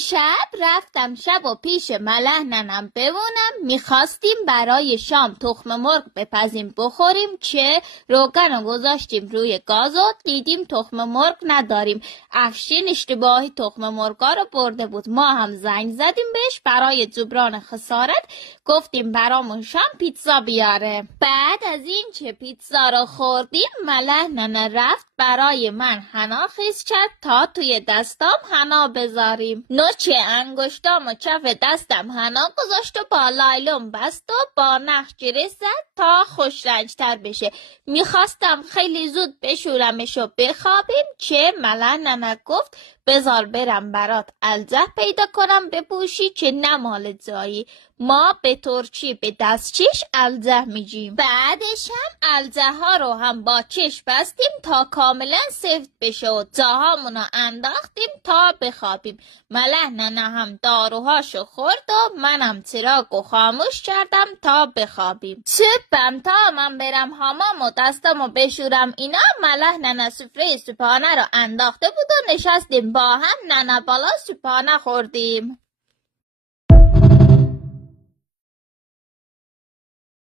دیشب رفتم شب و پیش ملح ننم بمونم. میخواستیم برای شام تخم مرغ بپزیم بخوریم که روغن رو گذاشتیم روی گاز و دیدیم تخم مرغ نداریم. افشین اشتباهی تخم مرغا رو برده بود. ما هم زنگ زدیم بهش برای جبران خسارت، گفتیم برامون شام پیتزا بیاره. بعد از این که پیتزا رو خوردیم ملح ننه رفت برای من حنا خیس کرد تا توی دستام حنا بذاریم. نوچه انگشتام و کف دستم حنا گذاشت و با لایلون بست و با نخ جره زد تا خوش رنج تر بشه. میخواستم خیلی زود بشورمش و بخوابیم که ملح ننه گفت بذار برم برات الجه پیدا کنم بپوشی که نمال جایی. ما به ترکی به دستچش الجه میگیم. بعدش هم الجه ها رو هم با چش بستیم تا کاملا سفت بشه و جاهامونو انداختیم تا بخوابیم. ملح ننه هم داروهاشو خورد و منم چراغو خاموش کردم تا بخوابیم. صبحم تا من برم حمام و دستمو بشورم اینا ملح ننه سفره صبحانه رو انداخته بود و نشستیم با هم ننه بالا صبحانه خوردیم.